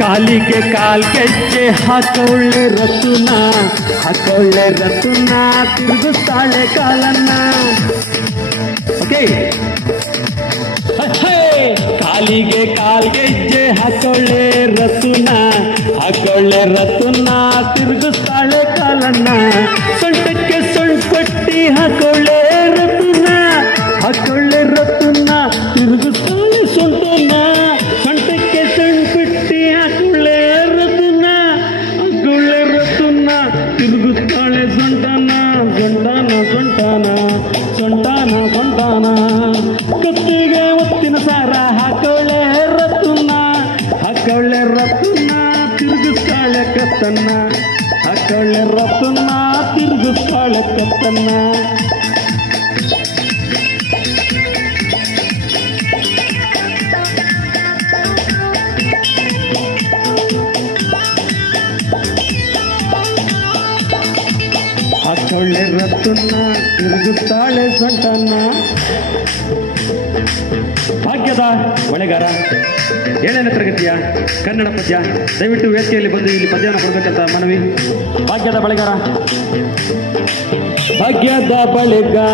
ಕಾಲಿಗೆ ಕಾಲ್ ಗೆಜ್ಜೆ ಹಾಕೊಳ್ಳೆ ರತುನ ಹಾಕೊಳ್ಳೆ ರತುನ ತಿರುಗಿಸ್ತಾಳೆ ಕಾಲನ್ನ ಓಕೆ ಕಾಲಿಗೆ ಕಾಲ್ ಗೆಜ್ಜೆ ಹಾಕೊಳ್ಳೆ ರತುನ ಹಾಕೊಳ್ಳೆ ರತುನ ತಿರುಗಿಸ್ತಾಳೆ ತಿರುಗಿಸ್ತಾಳೆ ಸೊಂಟನ ಸೊಂಟನ ಸೊಂಟನ ಸೊಂಟನ ಸೊಂಟನ. ಕತ್ತಿಗೆ ಒತ್ತಿನ ಸಾರ ಹಾಕೊಳ್ಳೆ ರತುನ. ಹಾಕೊಳ್ಳೆ ರತುನ, ತಿರುಗಿಸ್ತಾಳೆ ಕತ್ತನ್ನ. ಹಾಕೊಳ್ಳೆ ರತುನ, ತಿರುಗಿಸ್ತಾಳೆ ಕತ್ತನ್ನ. ಹಾಕೊಳ್ಳೆ ರತ್ತನ್ನ ತಿರುಗುತ್ತಾಳೆ ಸೊಂಟನ್ನ. ಭಾಗ್ಯದ ಒಳೆಗಾರ ಏಳನೇ ತರಗತಿಯ ಕನ್ನಡ ಪದ್ಯ ದಯವಿಟ್ಟು ವೇದಿಕೆಯಲ್ಲಿ ಬಂದು ಇಲ್ಲಿ ಪದ್ಯವನ್ನು ಕೊಡಬೇಕಂತ ಮನವಿ. ಭಾಗ್ಯದ ಬಳೆಗಾರ. ಭಾಗ್ಯದ ಬಳೆಗಾರ.